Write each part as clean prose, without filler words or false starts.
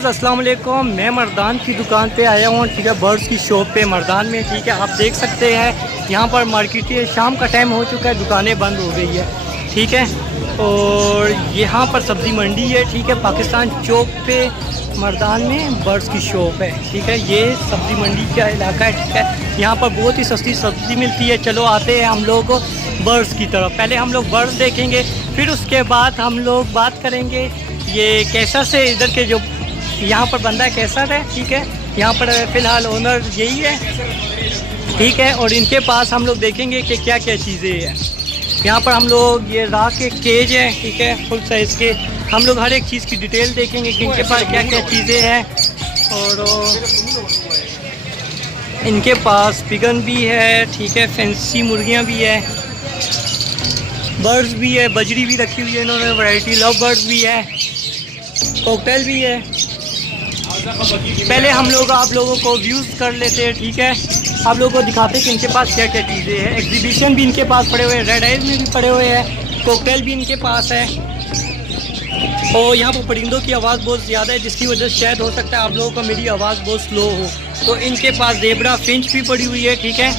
अस्सलाम वालेकुम। मैं मर्दान की दुकान पे आया हूँ, ठीक है, बर्ड्स की शॉप पे मर्दान में, ठीक है। आप देख सकते हैं यहाँ पर मार्केट शाम का टाइम हो चुका है, दुकानें बंद हो गई है, ठीक है। और यहाँ पर सब्ज़ी मंडी है, ठीक है, पाकिस्तान चौक पे मर्दान में बर्ड्स की शॉप है, ठीक है। ये सब्ज़ी मंडी का इलाका है, ठीक है। यहाँ पर बहुत ही सस्ती सब्ज़ी मिलती है। चलो आते हैं हम लोग बर्ड्स की तरफ। पहले हम लोग बर्ड्स देखेंगे, फिर उसके बाद हम लोग बात करेंगे ये कैसा से इधर के जो यहाँ पर बंदा है कैसा है, ठीक है। यहाँ पर फ़िलहाल ओनर यही है, ठीक है। और इनके पास हम लोग देखेंगे कि क्या क्या चीज़ें हैं। यहाँ पर हम लोग ये राख के केज हैं, ठीक है, फुल साइज़ के। हम लोग हर एक चीज़ की डिटेल देखेंगे कि इनके पास क्या क्या चीज़ें हैं। और इनके पास पिगन भी है, ठीक है, फैंसी मुर्गियाँ भी है, बर्ड्स भी है, बजरी भी रखी हुई है इन्होंने, वैरायटी लव बर्ड्स भी है, कॉकटेल भी है। पहले हम लोग आप लोगों को व्यूज़ कर लेते हैं, ठीक है। आप लोगों को दिखाते हैं कि इनके पास क्या क्या चीज़ें हैं। एग्जीबिशन भी इनके पास पड़े हुए हैं, रेड आइज में भी पड़े हुए हैं, कॉकटेल भी इनके पास है। और यहाँ पर परिंदों की आवाज़ बहुत ज़्यादा है, जिसकी वजह से शायद हो सकता है आप लोगों को मेरी आवाज़ बहुत स्लो हो। तो इनके पास ज़ेब्रा फिंच भी पड़ी हुई है, ठीक है,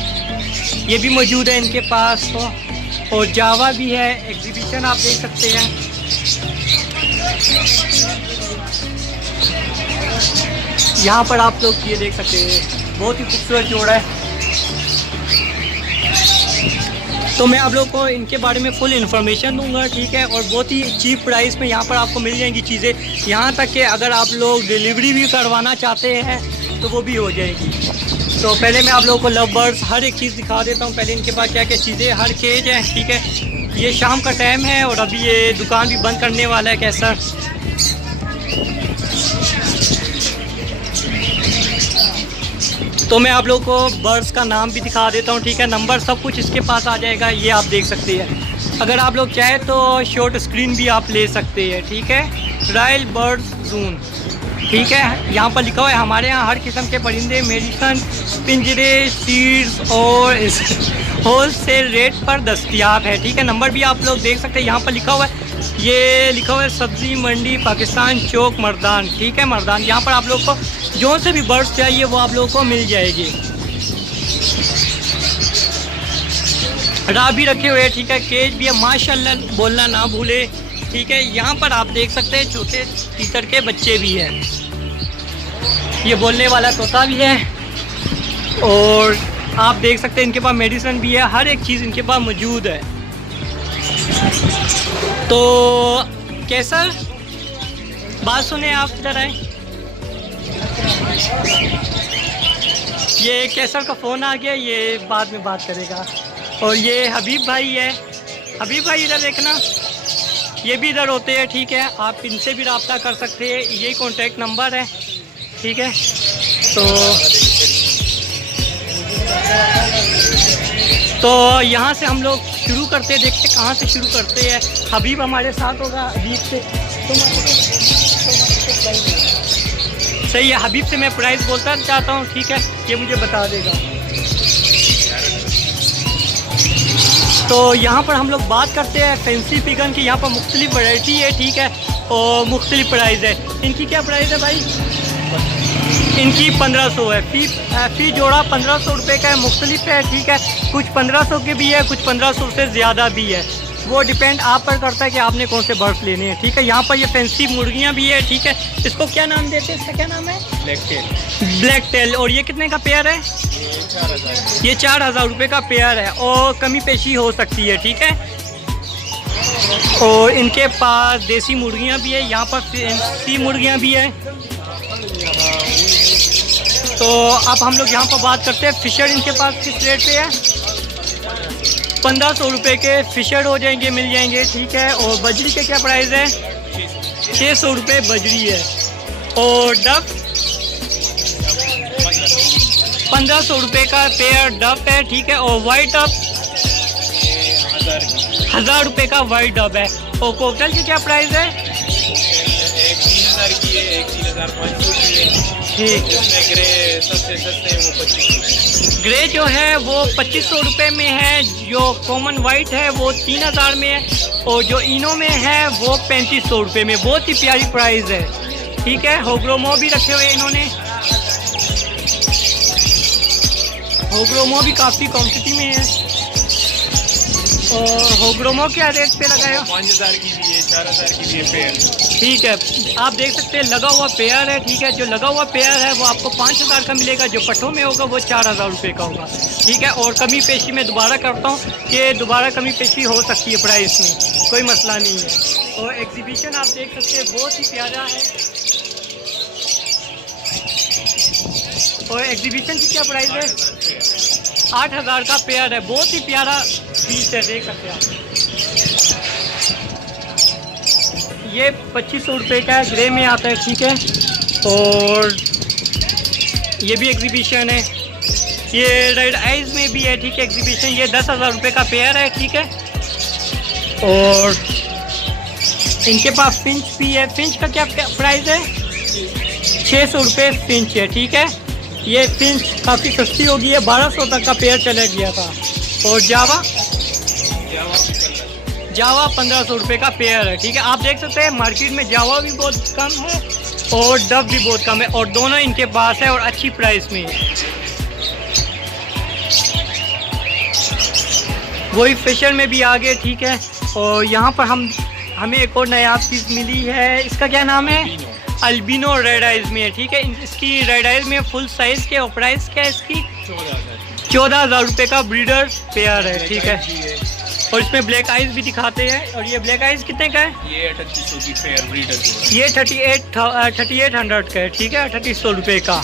ये भी मौजूद है इनके पास। और जावा भी है, एग्जीबिशन आप देख सकते हैं। यहाँ पर आप लोग ये देख सकते हैं, बहुत ही खूबसूरत जोड़ा है। तो मैं आप लोग को इनके बारे में फुल इन्फॉर्मेशन दूंगा, ठीक है। और बहुत ही चीप प्राइस में यहाँ पर आपको मिल जाएंगी चीज़ें। यहाँ तक कि अगर आप लोग डिलीवरी भी करवाना चाहते हैं तो वो भी हो जाएगी। तो पहले मैं आप लोगों को लव बर्ड्स हर एक चीज़ दिखा देता हूँ। पहले इनके पास क्या क्या चीज़ें, हर केज है, ठीक है। ये शाम का टाइम है और अभी ये दुकान भी बंद करने वाला है कैसा। तो मैं आप लोगों को बर्ड्स का नाम भी दिखा देता हूँ, ठीक है। नंबर सब कुछ इसके पास आ जाएगा, ये आप देख सकते हैं। अगर आप लोग चाहे तो शॉर्ट स्क्रीन भी आप ले सकते हैं, ठीक है। रॉयल बर्ड्स जून, ठीक है। यहाँ पर लिखा हुआ है हमारे यहाँ हर किस्म के परिंदे मेडिसन, पिंजरे, सीड्स और होल सेल रेट पर दस्तियाब है, ठीक है। नंबर भी आप लोग देख सकते हैं, यहाँ पर लिखा हुआ है, ये लिखा हुआ है सब्ज़ी मंडी पाकिस्तान चौक मर्दान, ठीक है, मर्दान। यहाँ पर आप लोग को जो से भी बर्ड्स चाहिए वो आप लोगों को मिल जाएगी। राह भी रखे हुए हैं, ठीक है, केज भी है, माशाल्लाह बोलना ना भूले, ठीक है। यहाँ पर आप देख सकते हैं छोटे तीतर के बच्चे भी हैं, ये बोलने वाला तोता भी है। और आप देख सकते हैं इनके पास मेडिसिन भी है, हर एक चीज़ इनके पास मौजूद है। तो कैसर बात सुने, आप इधर आए। ये कैसर का फ़ोन आ गया, ये बाद में बात करेगा। और ये हबीब भाई है, हबीब भाई इधर देखना, ये भी इधर होते हैं, ठीक है। आप इनसे भी रब्ता कर सकते हैं, ये कॉन्टैक्ट नंबर है, ठीक है। तो यहाँ से हम लोग शुरू करते हैं, देखते कहाँ से शुरू करते हैं। हबीब हमारे साथ होगा, हबीब से सही है, हबीब से मैं प्राइस बोलता चाहता हूँ, ठीक है, ये मुझे बता देगा। तो यहाँ पर हम लोग बात करते हैं फैंसी पिगन की। यहाँ पर मुख्तलिफ वैरायटी है, ठीक है, और मुख्तलिफ प्राइस है। इनकी क्या प्राइस है भाई? इनकी 1500 है, फी जोड़ा 1500 रुपये का है, मुख्तलिफ है, ठीक है। कुछ 1500 के भी है, कुछ 1500 से ज़्यादा भी है, वो डिपेंड आप पर करता है कि आपने कौन से बर्ड्स लेने हैं, ठीक है। यहाँ पर ये फैंसी मुर्गियाँ भी है, ठीक है। इसको क्या नाम देते हैं, इसका क्या नाम है? Black tell. Black tell. और ये कितने का पेयर है? ये 4000 रुपये का पेयर है, और कमी पेशी हो सकती है, ठीक है। और इनके पास देसी मुर्गियाँ भी है, यहाँ पर फैंसी मुर्गियाँ भी है। तो अब हम लोग यहाँ पर बात करते हैं फिशर, इनके पास किस रेट पे है? 1500 रुपये के फिशर हो जाएंगे, मिल जाएंगे, ठीक है। और बजरी के क्या प्राइस है? 600 रुपये बजरी है। और डब 1500 रुपये का पेयर डब है, ठीक है। और वाइट डब 1000 रुपये का वाइट डब है। और कोकटल की क्या प्राइस है? एक 3000 की है, एक 3500 की है, ठीक। ग्रे सबसे सस्ते हैं वो 2500। ग्रे जो है वो 2500 रुपये में है, जो कॉमन वाइट है वो 3000 में है, और जो इनो में है वो 3500 रुपये में। बहुत ही प्यारी प्राइस है। ठीक है। होग्रोमो भी रखे हुए इन्होंने, होग्रोमो भी काफ़ी क्वांटिटी में है। और होग्रोमो क्या रेट पे लगाए हो? 5000 की भी है, 4000 की भी है पेयर। ठीक है, आप देख सकते हैं लगा हुआ पेयर है। ठीक है, जो लगा हुआ पेयर है वो आपको 5000 का मिलेगा, जो पट्टों में होगा वो 4000 रुपये का होगा। ठीक है, और कमी पेशी मैं दोबारा करता हूँ कि दोबारा कमी पेशी हो सकती है प्राइस में, कोई मसला नहीं है। और एग्जीबिशन आप देख सकते हैं बहुत ही प्यारा है। और एग्जीबिशन की क्या प्राइस है? 8000 का पेयर है, बहुत ही प्यारा पीस है, देख सकते हैं आप। ये 2500 रुपये का है, ग्रे में आता है। ठीक है, और ये भी एग्जीबिशन है, ये रेड आइज में भी है। ठीक है, एग्जीबिशन ये 10,000 रुपये का पेयर है। ठीक है, और इनके पास फिंच भी है। फिंच का क्या प्राइस है? 600 रुपये फिंच है। ठीक है, ये फिंच काफ़ी सस्ती होगी है, 1200 तक का पेयर चला गया था। और जावा 1500 रुपये का पेयर है। ठीक है, आप देख सकते हैं मार्केट में जावा भी बहुत कम है और डब भी बहुत कम है, और दोनों इनके पास है और अच्छी प्राइस में है। वही फैशन में भी आ गए। ठीक है, और यहाँ पर हमें एक और नया चीज़ मिली है, इसका क्या नाम है? अल्बिनो रेड आइज में है। ठीक है, इसकी रेड आइज में फुल साइज़ के, और प्राइस क्या है इसकी? 14,000 रुपये का ब्रीडर पेयर है। ठीक है, और इसमें ब्लैक आइज भी दिखाते हैं। और ये ब्लैक आइज कितने का है? ये 3800 की पेयर ब्रीडर जो है, ये 3800 का है। ठीक है, 3800 रुपये का।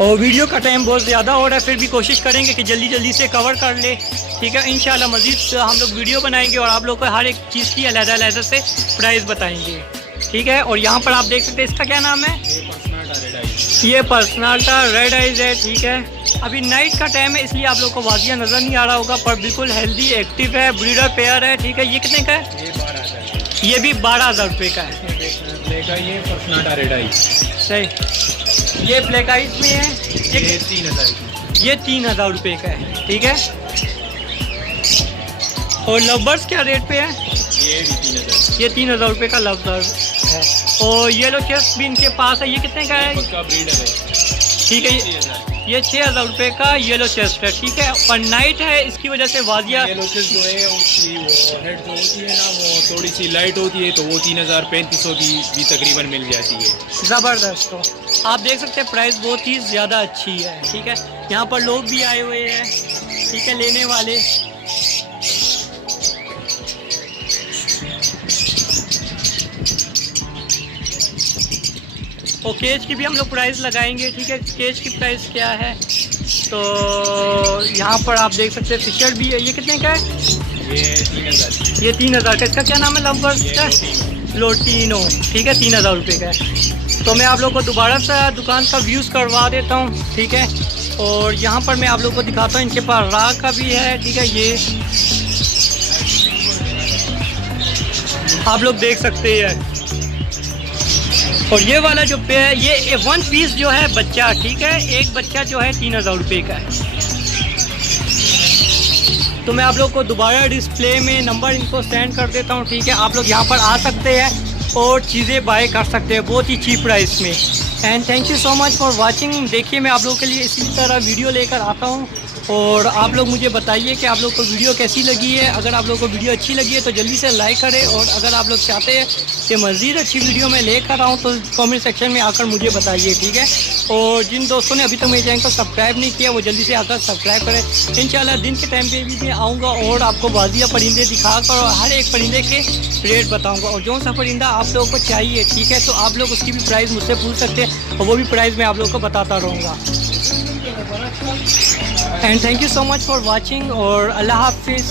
और वीडियो का टाइम बहुत ज़्यादा हो रहा है, फिर भी कोशिश करेंगे कि जल्दी जल्दी से कवर कर ले। ठीक है, इंशाल्लाह मज़ीद हम लोग वीडियो बनाएंगे और आप लोग को हर एक चीज़ की अलग-अलग से प्राइस बताएंगे। ठीक है, और यहाँ पर आप देख सकते हैं इसका क्या नाम है? ये पर्सनाटा रेड आइज है। ठीक है, अभी नाइट का टाइम है इसलिए आप लोग को वाजिया नज़र नहीं आ रहा होगा, पर बिल्कुल हेल्दी एक्टिव है, ब्रीडर पेयर है। ठीक है, ये कितने का है? ये भी 12,000 रुपये का है। ये पर्सनाटा रेड आइज सही, ये ब्लैक आइज में है, ये 3000 की, ये 3000 रुपये का है। ठीक है, और लवर्स क्या रेट पे है? ये भी 3000, ये 3000 रुपये का लवर्स है। और येलो चेस्ट भी इनके पास है, ये कितने का है? का ब्रीडर है। ठीक है, ये 6000 रुपये का येलो चेस्ट है। ठीक है, पर नाइट है इसकी वजह से वाजिया येलो चेस्ट जो है उसकी वो हेड जो होती है ना, वो थोड़ी सी लाइट होती है, तो वो 3500 की भी तकरीबन मिल जाती है। ज़बरदस्त। तो आप देख सकते हैं प्राइस बहुत ही ज़्यादा अच्छी है। ठीक है, यहाँ पर लोग भी आए हुए हैं। ठीक है, लेने वाले। और केज की भी हम लोग प्राइस लगाएंगे। ठीक है, केज की प्राइस क्या है? तो यहाँ पर आप देख सकते हैं फिशर भी है। ये कितने का है? ये 3000, ये 3000 का। इसका क्या नाम है? लवबर्ड का लोटिनो। ठीक है, 3000 रुपये का है। तो मैं आप लोग को दोबारा से दुकान का व्यूज़ करवा देता हूँ। ठीक है, और यहाँ पर मैं आप लोग को दिखाता हूँ, इनके पास राग का भी है। ठीक है, ये आप लोग देख सकते हैं। और ये वाला जो पे है, ये 1 पीस जो है बच्चा। ठीक है, एक बच्चा जो है 3000 रुपये का है। तो मैं आप लोग को दोबारा डिस्प्ले में नंबर इनको सेंड कर देता हूँ। ठीक है, आप लोग यहाँ पर आ सकते हैं और चीज़ें बाय कर सकते हैं बहुत ही चीप प्राइस में। And thank you so much for watching. देखिए, मैं आप लोगों के लिए इसी तरह वीडियो लेकर आता हूँ, और आप लोग मुझे बताइए कि आप लोग को वीडियो कैसी लगी है। अगर आप लोग को वीडियो अच्छी लगी है तो जल्दी से लाइक करें, और अगर आप लोग चाहते हैं कि मज़ीद अच्छी वीडियो मैं लेकर आऊँ तो कमेंट सेक्शन में आकर मुझे बताइए। ठीक है, और जिन दोस्तों ने अभी तक मेरे चैनल को सब्सक्राइब नहीं किया वो जल्दी से आकर सब्सक्राइब करें। इंशाल्लाह दिन के टाइम पे भी मैं आऊँगा और आपको वाजिया परिंदे दिखाकर और हर एक परिंदे के रेट बताऊँगा, और जो सा परिंदा आप लोगों को चाहिए। ठीक है, तो आप लोग उसकी भी प्राइस मुझसे पूछ सकते हैं, और वो भी प्राइस मैं आप लोगों को बताता रहूँगा। And thank you so much for watching, और अल्लाह हाफिज़।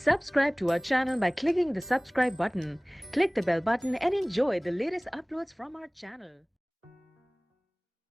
Subscribe to our channel by clicking the subscribe button. Click the bell button and enjoy the latest uploads from our channel.